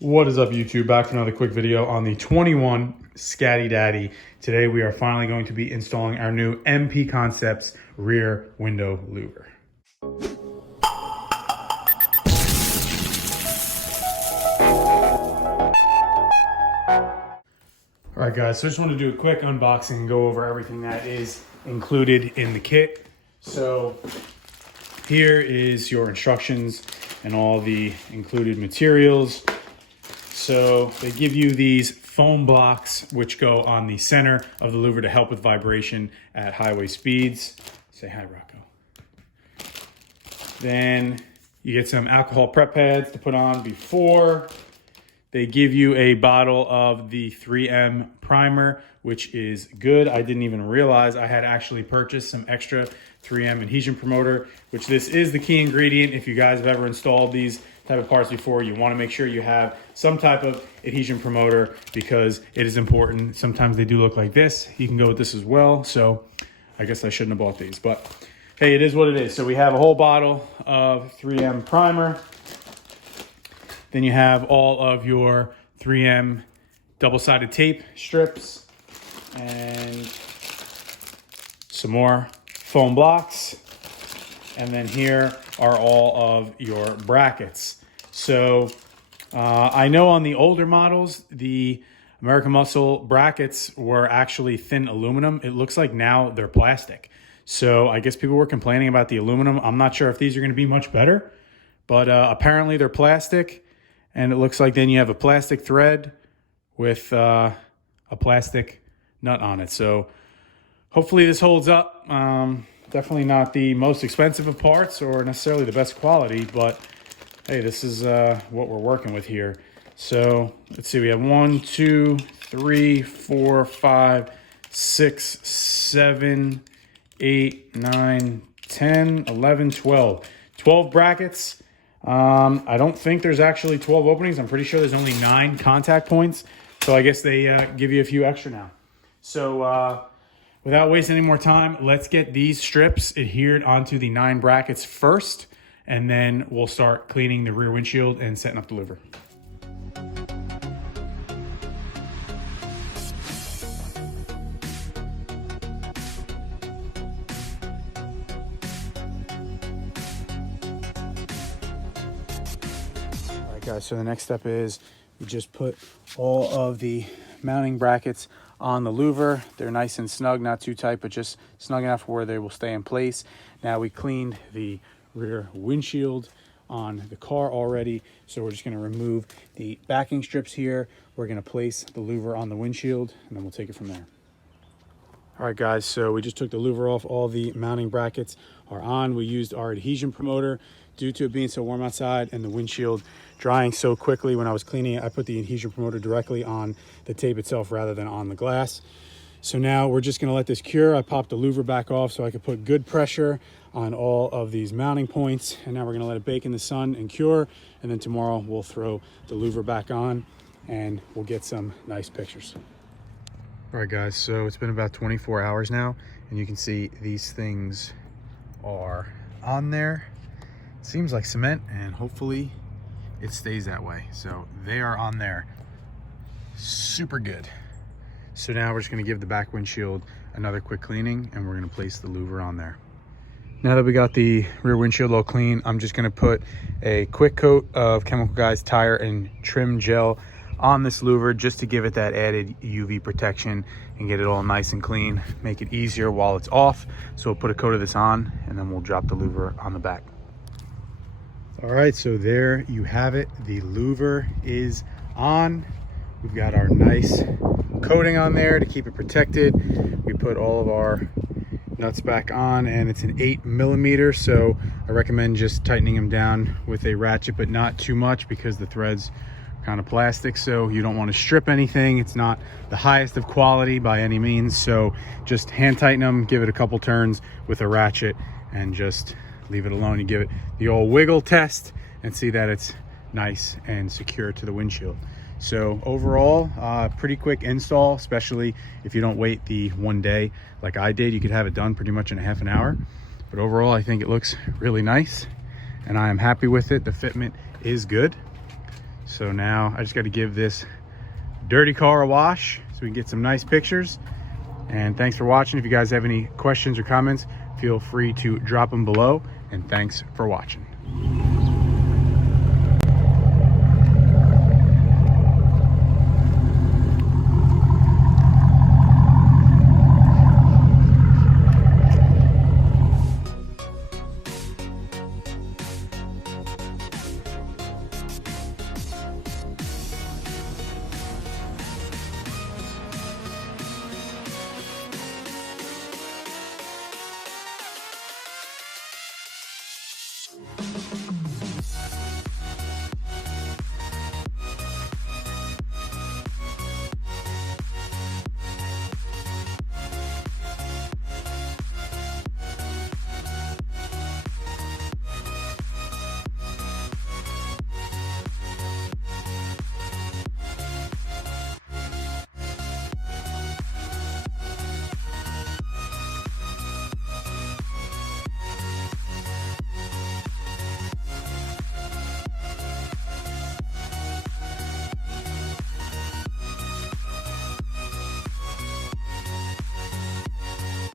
What is up, YouTube? Back for another quick video on the 21 Scatty Daddy. Today we are finally going to be installing our new MP Concepts rear window louver. All right, guys, so I just want to do a quick unboxing and go over everything that is included in the kit. So here is your instructions and all the included materials. So they give you these foam blocks which go on the center of the louver to help with vibration at highway speeds. Say hi, Rocco. Then you get some alcohol prep pads to put on before. They give you a bottle of the 3M primer, which is good. I didn't even realize I had actually purchased some extra 3M adhesion promoter, which this is the key ingredient. If you guys have ever installed these type of parts before, you want to make sure you have some type of adhesion promoter because it is important. Sometimes they do look like this. You can go with this as well. So I guess I shouldn't have bought these, but hey, it is what it is. So we have a whole bottle of 3M primer. Then you have all of your 3M double-sided tape strips and some more foam blocks. And then here are all of your brackets. So I know on the older models, the American Muscle brackets were actually thin aluminum. It looks like now they're plastic. So I guess people were complaining about the aluminum. I'm not sure if these are going to be much better, but apparently they're plastic. And it looks like then you have a plastic thread with a plastic nut on it. So hopefully this holds up. Definitely not the most expensive of parts or necessarily the best quality, but hey, this is what we're working with here. So let's see, we have 1, 2, 3, 4, 5, 6, 7, 8, 9, 10, 11, 12. 12 brackets. I don't think there's actually 12 openings. I'm pretty sure there's only 9 contact points. So I guess they give you a few extra now. So without wasting any more time, let's get these strips adhered onto the 9 brackets first, and then we'll start cleaning the rear windshield and setting up the louver. Guys, so the next step is we just put all of the mounting brackets on the louver. They're nice and snug, not too tight, but just snug enough where they will stay in place. Now we cleaned the rear windshield on the car already, so we're just going to remove the backing strips here. We're going to place the louver on the windshield, and then we'll take it from there. All right, guys, so we just took the louver off. All the mounting brackets are on. We used our adhesion promoter. Due to it being so warm outside and the windshield drying so quickly when I was cleaning it, I put the adhesion promoter directly on the tape itself rather than on the glass. So now we're just gonna let this cure. I popped the louver back off so I could put good pressure on all of these mounting points. And now we're gonna let it bake in the sun and cure. And then tomorrow we'll throw the louver back on and we'll get some nice pictures. All right, guys, so it's been about 24 hours now, and you can see these things are on there. Seems like cement, and hopefully it stays that way. So they are on there. Super good. So now we're just going to give the back windshield another quick cleaning, and we're going to place the louver on there. Now that we got the rear windshield all clean, I'm just going to put a quick coat of Chemical Guys tire and trim gel on this louver just to give it that added UV protection and get it all nice and clean, make it easier while it's off. So we'll put a coat of this on, and then we'll drop the louver on the back. All right, so there you have it. The louver is on. We've got our nice coating on there to keep it protected. We put all of our nuts back on, and it's an 8mm, so I recommend just tightening them down with a ratchet, but not too much because the threads are kind of plastic, so you don't want to strip anything. It's not the highest of quality by any means, so just hand tighten them, give it a couple turns with a ratchet, and just leave it alone. You give it the old wiggle test and see that it's nice and secure to the windshield. So overall, pretty quick install, especially if you don't wait the 1 day like I did. You could have it done pretty much in a half an hour. But overall, I think it looks really nice and I am happy with it. The fitment is good. So now I just got to give this dirty car a wash so we can get some nice pictures. And thanks for watching. If you guys have any questions or comments, feel free to drop them below. And thanks for watching.